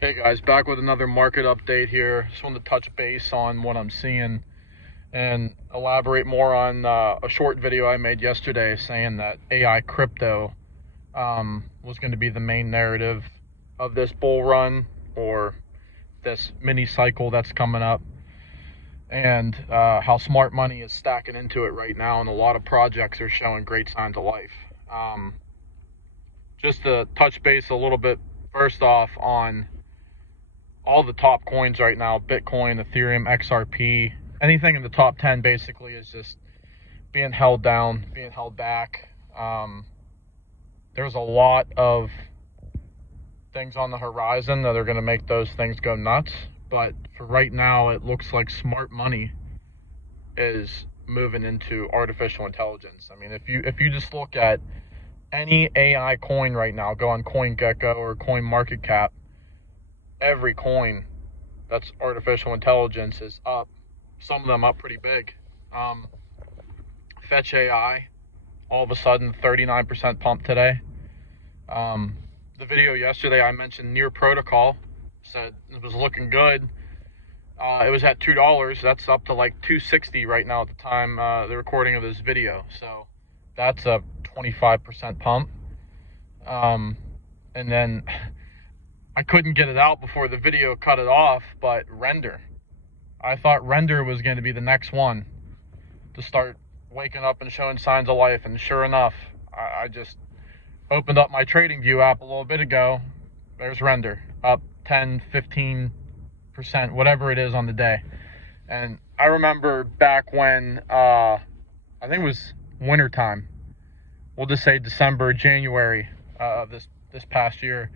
Hey guys, back with another market update here. Just wanted to touch base on what I'm seeing and elaborate more on a short video I made yesterday saying that AI crypto was going to be the main narrative of this bull run or this mini cycle that's coming up, and how smart money is stacking into it right now, and a lot of projects are showing great signs of life. Just to touch base a little bit first off on all the top coins right now, Bitcoin, Ethereum, XRP, anything in the top 10 basically is just being held down, being held back. There's a lot of things on the horizon that are going to make those things go nuts. But for right now, it looks like smart money is moving into artificial intelligence. I mean, if you just look at any AI coin right now, go on CoinGecko or CoinMarketCap, every coin that's artificial intelligence is up. Some of them up pretty big. Fetch AI, all of a sudden 39% pump today. The video yesterday I mentioned Near Protocol, said it was looking good. It was at $2. That's up to like $2.60 right now at the time the recording of this video. So that's a 25% pump. And then I couldn't get it out before the video cut it off, but Render. I thought Render was going to be the next one to start waking up and showing signs of life, and sure enough, I just opened up my TradingView app a little bit ago. There's Render, up 10, 15%, whatever it is on the day. And I remember back when, I think it was wintertime, we'll just say December, January of this past year,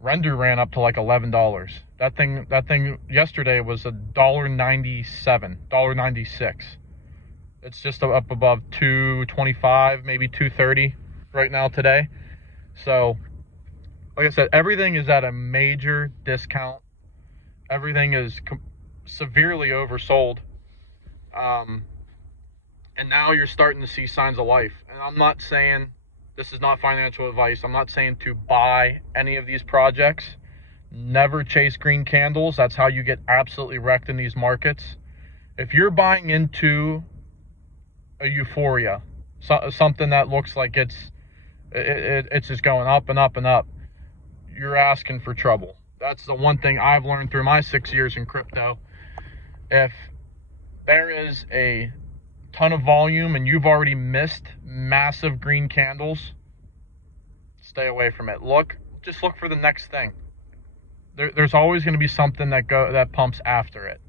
Render ran up to like $11. That thing yesterday was $1.97, $1.96. It's just up above $2.25, maybe $2.30 right now today. So, like I said, everything is at a major discount. Everything is severely oversold. And now you're starting to see signs of life. And I'm not saying, this is not financial advice, I'm not saying to buy any of these projects. Never chase green candles. That's how you get absolutely wrecked in these markets. If you're buying into a euphoria, something that looks like it's just going up and up and up, you're asking for trouble. That's the one thing I've learned through my 6 years in crypto. If there is a ton of volume and you've already missed massive green candles, stay away from it. Just look for the next thing. There's always going to be something that pumps after it.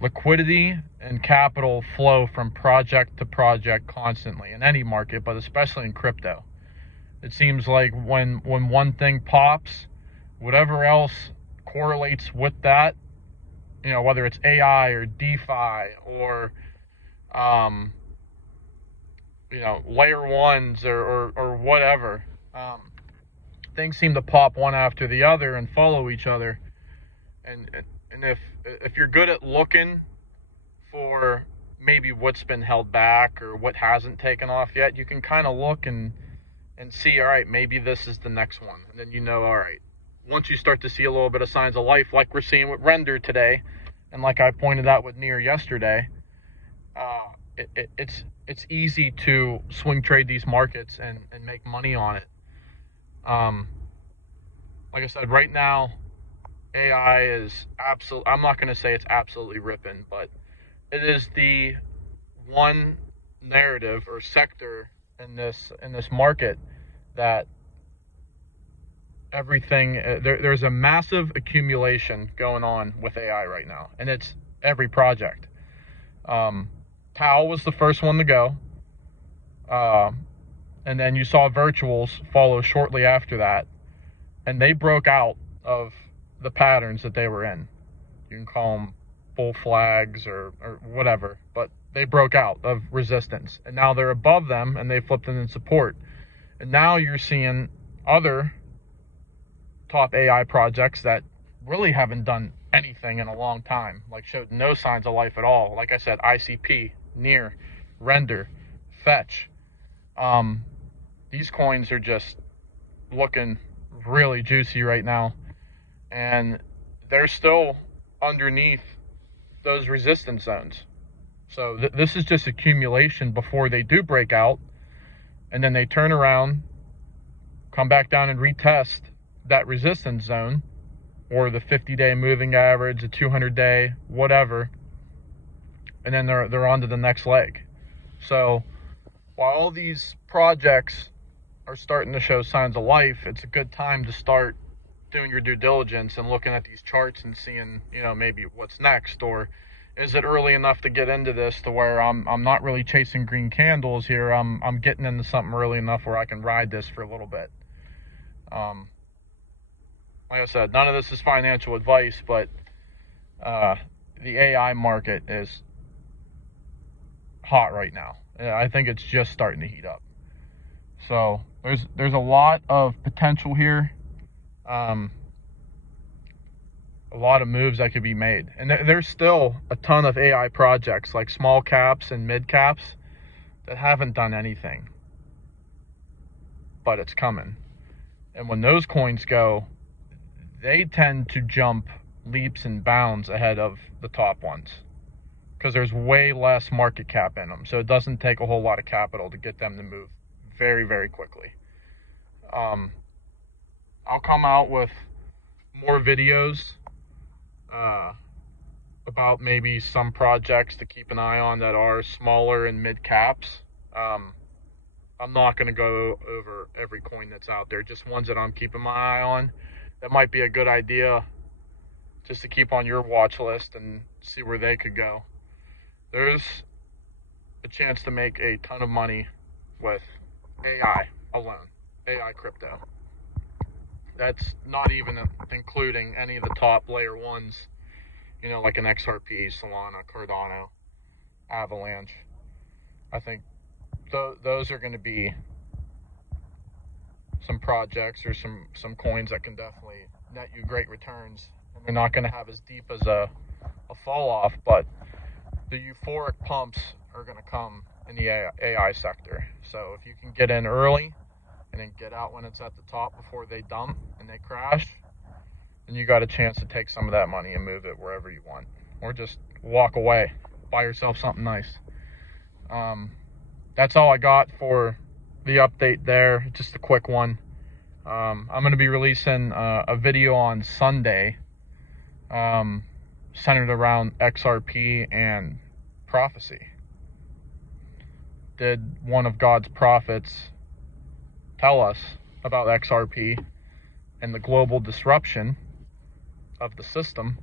Liquidity and capital flow from project to project constantly in any market, but especially in crypto. It seems like when one thing pops, whatever else correlates with that, you know, whether it's AI or DeFi or layer ones or whatever, things seem to pop one after the other and follow each other. And if you're good at looking for maybe what's been held back or what hasn't taken off yet, you can kind of look and see, all right, maybe this is the next one. And then you know, all right, once you start to see a little bit of signs of life, like we're seeing with Render today, and like I pointed out with Near yesterday, it's easy to swing trade these markets and make money on it. Like I said, right now, AI is absolutely, I'm not going to say it's absolutely ripping, but it is the one narrative or sector in this market that everything, there's a massive accumulation going on with AI right now, and it's every project. Tau was the first one to go, and then you saw virtuals follow shortly after that, and they broke out of the patterns that they were in. You can call them bull flags or whatever, but they broke out of resistance, and now they're above them and they flipped into support. And now you're seeing other top AI projects that really haven't done anything in a long time, like showed no signs of life at all. Like I said, ICP, Near, Render, Fetch. These coins are just looking really juicy right now, and they're still underneath those resistance zones. So this is just accumulation before they do break out, and then they turn around, come back down and retest that resistance zone, or the 50-day moving average, the 200-day, whatever, and then they're on to the next leg. So while all these projects are starting to show signs of life, it's a good time to start doing your due diligence and looking at these charts and seeing, maybe what's next, or is it early enough to get into this to where I'm not really chasing green candles here. I'm getting into something early enough where I can ride this for a little bit. Like I said, none of this is financial advice, but the AI market is hot right now. I think it's just starting to heat up. So there's a lot of potential here. A lot of moves that could be made, and there's still a ton of AI projects, like small caps and mid caps, that haven't done anything, but it's coming. And when those coins go, they tend to jump leaps and bounds ahead of the top ones, because there's way less market cap in them. So it doesn't take a whole lot of capital to get them to move very, very quickly. I'll come out with more videos about maybe some projects to keep an eye on that are smaller and mid caps. I'm not going to go over every coin that's out there, just ones that I'm keeping my eye on. That might be a good idea just to keep on your watch list and see where they could go. There's a chance to make a ton of money with AI alone, AI crypto. That's not even including any of the top layer ones, like an XRP, Solana, Cardano, Avalanche. I think those are going to be some projects or some coins that can definitely net you great returns. And they're not going to have as deep as a fall off, but the euphoric pumps are going to come in the AI sector. So if you can get in early and then get out when it's at the top before they dump and they crash, then you got a chance to take some of that money and move it wherever you want, or just walk away, buy yourself something nice. That's all I got for the update there. Just a quick one. I'm going to be releasing a video on Sunday centered around XRP and prophecy. Did one of God's prophets tell us about XRP and the global disruption of the system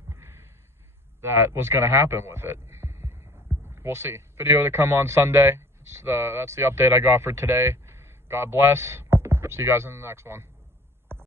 that was going to happen with it? We'll see. Video to come on Sunday. That's the update I got for today. God bless. See you guys in the next one.